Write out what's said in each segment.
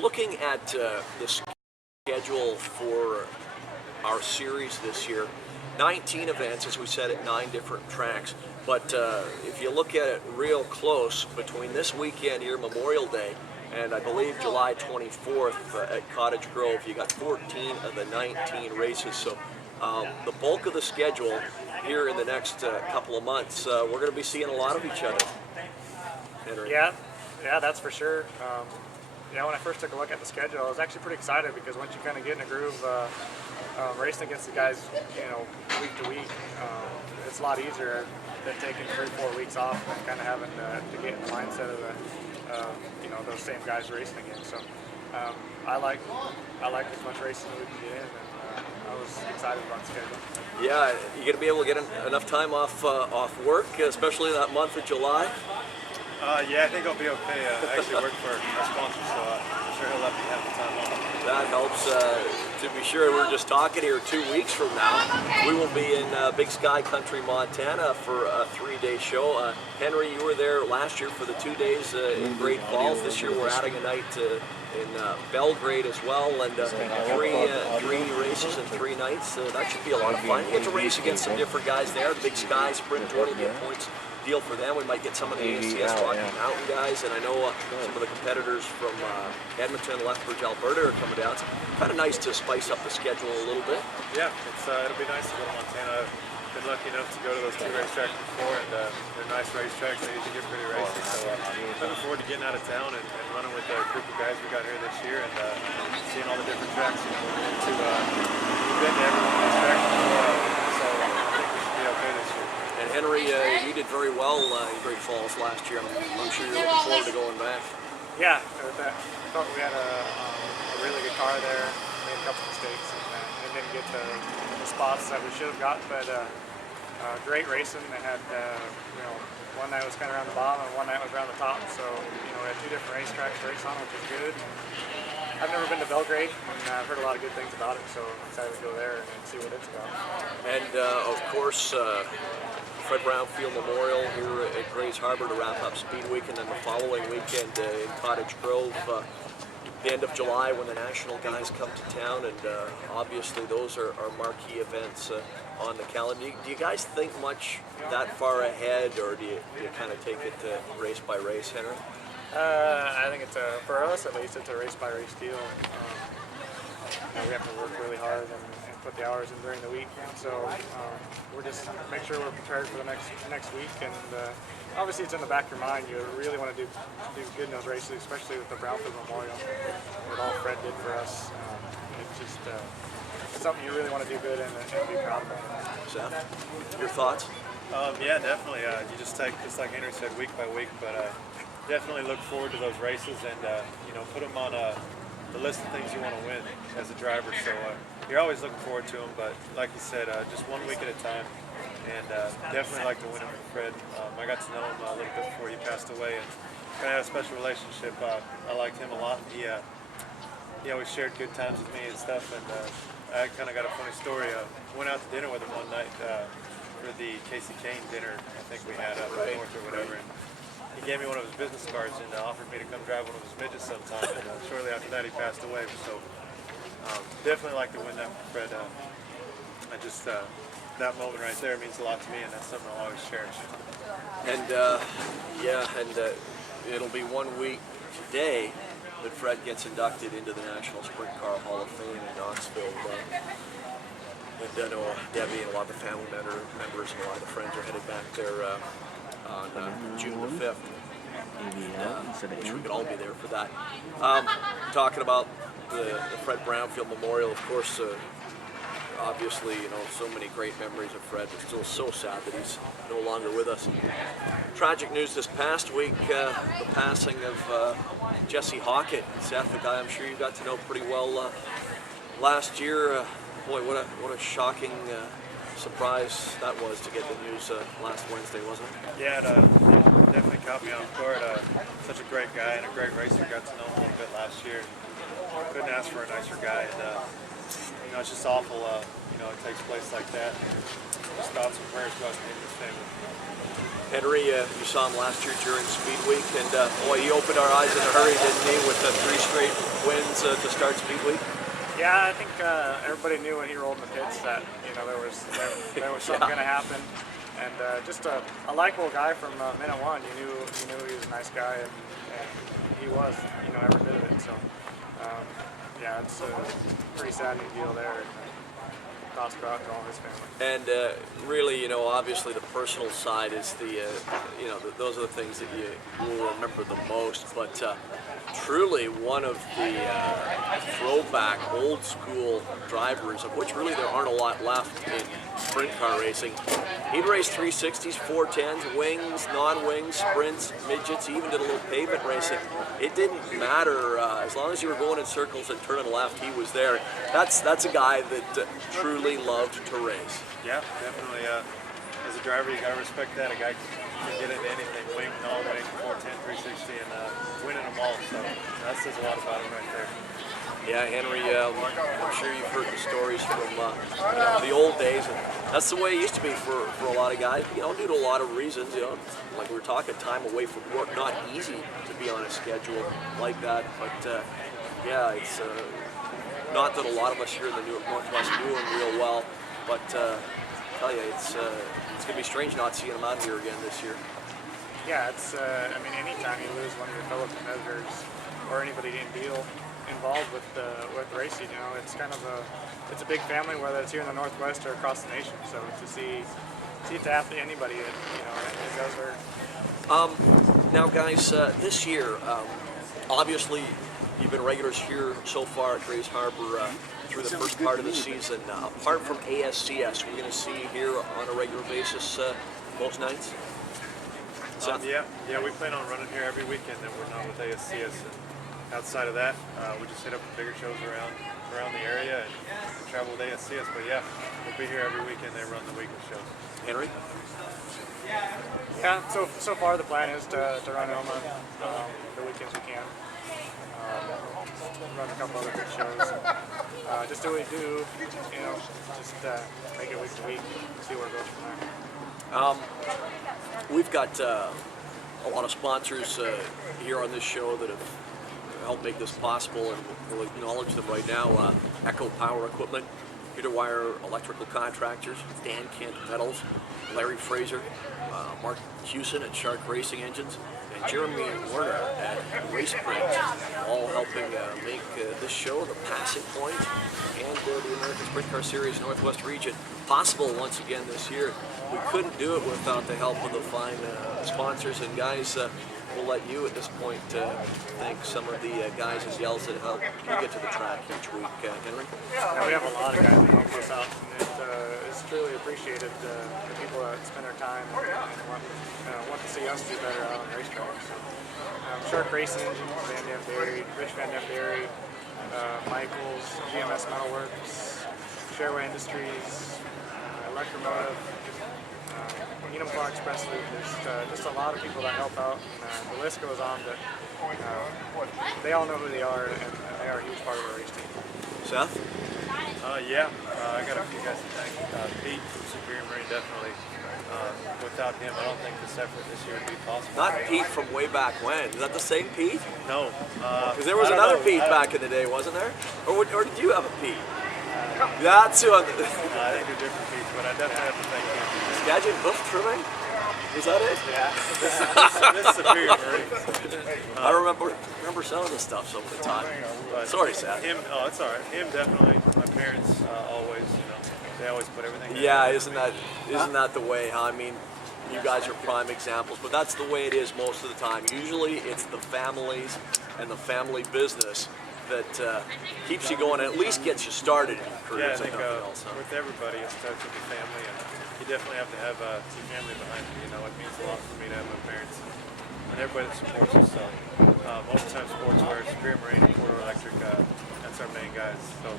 Looking at the schedule for our series this year, 19 events, as we said, at 9 different tracks. But if you look at it real close, between this weekend here, Memorial Day, and I believe July 24th at Cottage Grove, you got 14 of the 19 races. So the bulk of the schedule here in the next couple of months, we're going to be seeing a lot of each other. Henry. Yeah, that's for sure. When I first took a look at the schedule, I was actually pretty excited because once you kind of get in a groove racing against the guys, week to week, it's a lot easier than taking 3 or 4 weeks off and kind of having to get in the mindset of those same guys racing again. So I like as much racing as we can get in, and I was excited about the schedule. Yeah, you going to be able to get enough time off work, especially that month of July? Yeah, I think I'll be okay. I actually work for our sponsor, so I'm sure he'll let me have the time off. That helps. To be sure, we're just talking here 2 weeks from now. We will be in Big Sky Country, Montana for a 3-day show. Henry, you were there last year for the 2 days in Great Falls. This year we're adding a night in Belgrade as well, and three races and 3 nights. That should be a lot of fun. You get to race against some different guys there. Big Sky Sprint Tour will get points deal for them. We might get some of the Ascs Rocky Mountain guys, and I know some of the competitors from Edmonton, Lethbridge, Alberta are coming down. It's kind of nice to spice up the schedule a little bit. Yeah, it'll be nice to go to Montana. I've been lucky enough to go to those 2 racetracks before, and they're nice racetracks. They usually get pretty racy, so looking forward to getting out of town and running with the group of guys we got here this year, and seeing all the different tracks. We've been to every one of these tracks before, so I think we should be okay this year. And Henry, you did very well in Great Falls last year. I'm sure you're looking forward to going back. Yeah, I thought we had a really good car there. Made a couple mistakes and didn't get the spots that we should have got, but great racing. They had one night was kind of around the bottom and one night was around the top. So we had 2 different racetracks to race on, which is good. I've never been to Belgrade, and I've heard a lot of good things about it, so I'm excited to go there and see what it's about. And of course, Fred Brown Field Memorial here at Grays Harbor to wrap up Speed Week, and then the following weekend in Cottage Grove, the end of July when the national guys come to town, and obviously those are marquee events on the calendar. Do you guys think much that far ahead, or do you kind of take it race by race, Henry? I think for us at least, it's a race by race deal. We have to work really hard and put the hours in during the week, so we're just make sure we're prepared for the next week. And obviously, it's in the back of your mind. You really want to do good in those races, especially with the Brownfield Memorial. What all Fred did for us, it's just it's something you really want to do good and be proud of. Seth, your thoughts? Yeah, definitely. You just take, just like Henry said, week by week, but definitely look forward to those races and put them on the list of things you want to win as a driver. So you're always looking forward to them, but like you said, just 1 week at a time. And definitely like to win it with Fred. I got to know him a little bit before he passed away, and kind of had a special relationship. I liked him a lot. He always shared good times with me and stuff. And I kind of got a funny story. Went out to dinner with him one night for the Casey Kane dinner. I think we had up north or whatever. And he gave me one of his business cards and offered me to come drive one of his midgets sometime. And shortly after that, he passed away. So definitely like to win that with Fred. That moment right there means a lot to me, and that's something I'll always cherish. And it'll be 1 week today that Fred gets inducted into the National Sprint Car Hall of Fame in Knoxville. And I know Debbie and a lot of the family members and a lot of the friends are headed back there on June the 5th. Wish we could all be there for that. Talking about the Fred Brownfield Memorial, of course, obviously, so many great memories of Fred. We're still so sad that he's no longer with us. Tragic news this past week, the passing of Jesse Hockett. Seth, a guy I'm sure you got to know pretty well last year. Boy, what a shocking surprise that was to get the news last Wednesday, wasn't it? Yeah, it definitely caught me off guard. Such a great guy and a great racer. Got to know him a little bit last year. Couldn't ask for a nicer guy. And, it's just awful, it takes place like that. Just thoughts and prayers go out to him and his family. Henry, you saw him last year during Speed Week, and boy, he opened our eyes in a hurry, didn't he, with 3 straight wins to start Speed Week? Yeah, I think everybody knew when he rolled in the pits that there was something going to happen, and just a likable guy from minute one. You knew he was a nice guy, and he was, every bit of it. So yeah, it's a pretty sad deal there. Thoughts go out to all his family. And really, obviously the personal side is those are the things that you will remember the most. But truly one of the throwback old school drivers, of which really there aren't a lot left in sprint car racing. He'd race 360s, 410s, wings, non-wings, sprints, midgets. He even did a little pavement racing. It didn't matter as long as you were going in circles and turning left, he was there. That's a guy that truly loved to race. Yeah, definitely. As a driver, you got to respect that. A guy can get into anything, wing, non-wing, 410, 360, and winning them all. So that says a lot about him right there. Yeah, Henry, I'm sure you've heard the stories from the old days, and that's the way it used to be for a lot of guys, due to a lot of reasons, like we were talking, time away from work, not easy to be on a schedule like that, but yeah, it's not that a lot of us here in the Northwest knew him real well, but I tell you, it's going to be strange not seeing him out here again this year. Yeah, it's, anytime you lose one of your fellow competitors or anybody in deal involved with racing, it's kind of it's a big family, whether it's here in the Northwest or across the nation. So to see it to happen to anybody, it does hurt. Now, guys, this year, obviously, you've been regulars here so far at Grays Harbor through the first part of the season. Apart from ASCS, we're going to see you here on a regular basis most nights. Yeah, we plan on running here every weekend that we're not with ASCS. And outside of that, we just hit up bigger shows around the area and travel with ASCS. But yeah, we'll be here every weekend. They run the weekend shows. Henry? Yeah, so far the plan is to run Elma the weekends we can. Run a couple other good shows. Just do what we do, just make it week to week, see where it goes from there. We've got a lot of sponsors here on this show that have helped make this possible, and we'll acknowledge them right now. Echo Power Equipment, Peter Wire Electrical Contractors, Dan Kent Metals, Larry Fraser, Mark Hewson at Shark Racing Engines, and Jeremy Werner at Raceprint, all helping make this show, the Passing Point, and the American Sprint Car Series Northwest Region possible once again this year. We couldn't do it without the help of the fine sponsors, and guys, we'll let you at this point thank some of the guys and gals that help you get to the track each week. Henry? Yeah, we have a lot of guys that help us out, and it's truly appreciated, the people that spend their time and want to see us do better out on the racetrack. So, Shark Racing Engines, Van Dam Dairy, Rich Van Dam Dairy, Michaels, GMS Metalworks, Shareway Industries, Electromotive, Enum Car Express Loop. There's just a lot of people that help out, and the list goes on, but they all know who they are, and they are a huge part of our race team. Seth? I got a few guys to thank. Pete from Superior Marine, definitely. Without him, I don't think this effort this year would be possible. Not Pete from way back when. Is that the same Pete? No. Because there was another Pete back in the day, wasn't there? Or did you have a Pete? That's who. I think they're different Pete's, but I definitely have to thank him. Skagit hoof trimming? Is that it? Yeah. This is Superior Marine. I remember selling this stuff some of the time. Sorry, Seth. It's all right. Him definitely. My parents always, they always put everything. Yeah, isn't that the way? Huh? I mean, you guys are prime examples, but that's the way it is most of the time. Usually, it's the families and the family business that keeps you going, and at least gets you started in your career. Yeah, I think with everybody, it starts with the family, and you definitely have to have some family behind you. It means a lot for me to have my parents and everybody that supports us. So, Overtime Sportswear, Superior Marine, and Porter Electric, that's our main guys. So,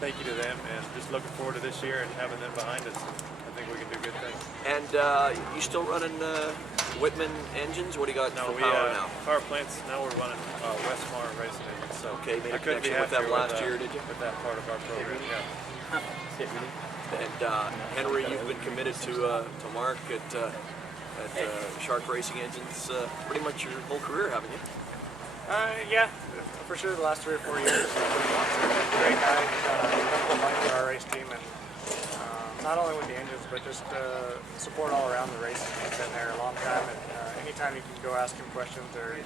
thank you to them, and just looking forward to this year and having them behind us. I think we can do good things. And you still running Whitman engines? What do you got for power now? Power plants, now we're running Westmar Racing engines. So okay, made a I couldn't be connection with them last year, did you? With that part of our program, yeah. And Henry, you've been committed to Mark at at Shark Racing Engines pretty much your whole career, haven't you? Yeah, for sure. The last 3 or 4 years, he's a great guy. He's done a wonderful thing for our race team, and not only with the engines, but just support all around the race. He's been there a long time, and anytime you can go ask him questions or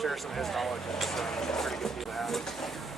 share some of his knowledge, it's a pretty good deal to have.